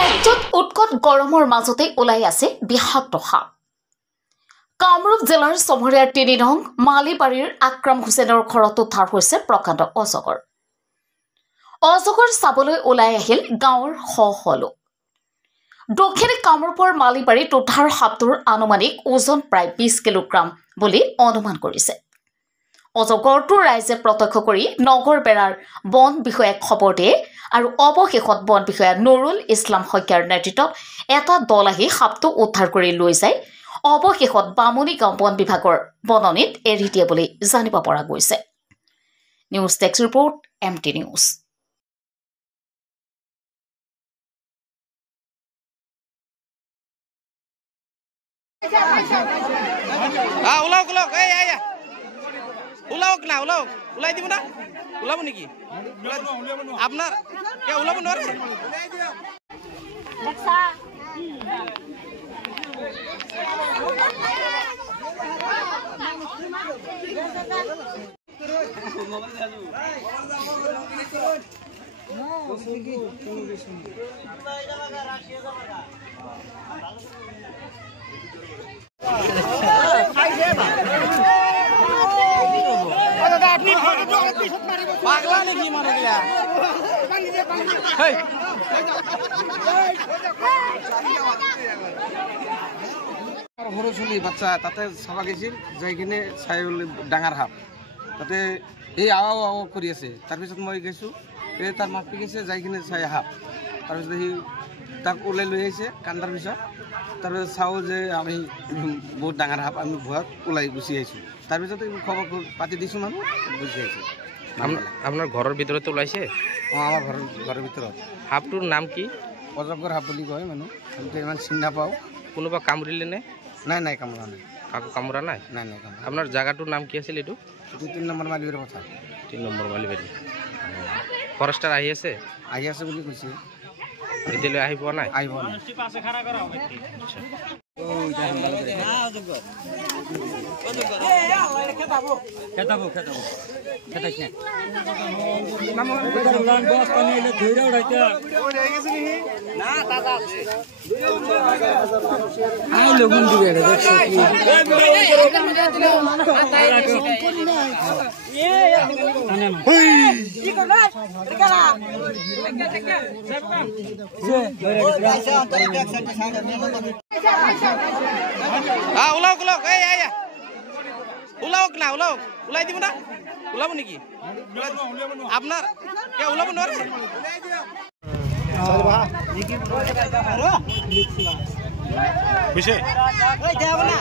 ৰাজ্যত উৎকট গৰমৰ মাজতে ওলাই আছে বিষাক্ত সাপ। কামৰূপ জিলাৰ চমৰীয়াৰ ৩ নং মালিবাৰীৰ আকৰাম হুছেইনৰ ঘৰত উদ্ধাৰ হৈছে প্ৰকাণ্ড অজগৰ। অজগৰ চাবলৈ ওলাই আহিল গাঁৱৰ শ লোক। দক্ষিণ কামৰূপৰ মালিবাৰীত উদ্ধাৰ সাপটোৰ আনুমানিক ওজন প্ৰায় ২০ কিলোগ্ৰাম বুলি অনুমান কৰিছে। অজগৰটো ৰাইজে প্ৰত্যক্ষ কৰি নগৰ বেৰাৰ বন বিষয়াক খবৰ দিয়ে আৰু অৱশেষত বন বিষয়া নুৰুল ইছলাম শইকীয়াৰ নেতৃত্বত এটা দল আহি সাপটো উদ্ধাৰ কৰি লৈ যায়। অৱশেষত বামুণী গাঁও বন বিভাগৰ বননিত এৰি দিয়ে বুলি জানিব পৰা গৈছে। News desk report MT news. ওলাওক না ওলাওক ওলাই দিব না ওলাব নেকি আপনার কে ওলাব নোৱাৰে পাগলা নেকি মানুহগিলা সৰু চলি বাচ্চা তাতে চাবা গৈছিল যাই কিনে চাই ডাঙৰ সাপ তাতে এই আও কৰি আছে। তাৰপিছত মই গৈছোঁ এই তাৰ মাত পিছে যাই কিনে চাই সাপ। তাৰপিছত সি তাক ওলাই লৈ আহিছে কান্দাৰ পিছত। তাৰপিছত চাওঁ যে আমি বহুত ডাঙৰ সাপ, আমি ভয়ত ওলাই গুচি আহিছোঁ। তাৰপিছত খবৰ পাতি দিছোঁ, মানুহ গুচি আহিছোঁ। আপনাৰ ঘৰেৰ ভিতৰে তো ওলাইছে? আমাৰ ঘৰেৰ ভিতৰত। সাপটোৰ নাম কি? অজগৰ সাপ বুলি কয় মানুহ। আমি ইমান চিনি নাপাওঁ। কোনোবা কামুৰিলে নে? নাই কামোৰা নাই। কাকো কামুৰা নাই? নাই কামোৰা। আপনাৰ জায়গাটোৰ নাম কি আছিল এইটো? ৩ নম্বৰ মালিবাৰীৰ কথা। ৩ নম্বৰ মালিবাৰী। ফৰেষ্টাৰ আহি আছে বুলি কৈছে। এতিয়ালৈ আহি পোৱা নাই? আহিব নাই। ওলাওক না ওলাওক ওলাই দিব না ওলাব নেকি আপনার কে ওলাব নোৱাৰে?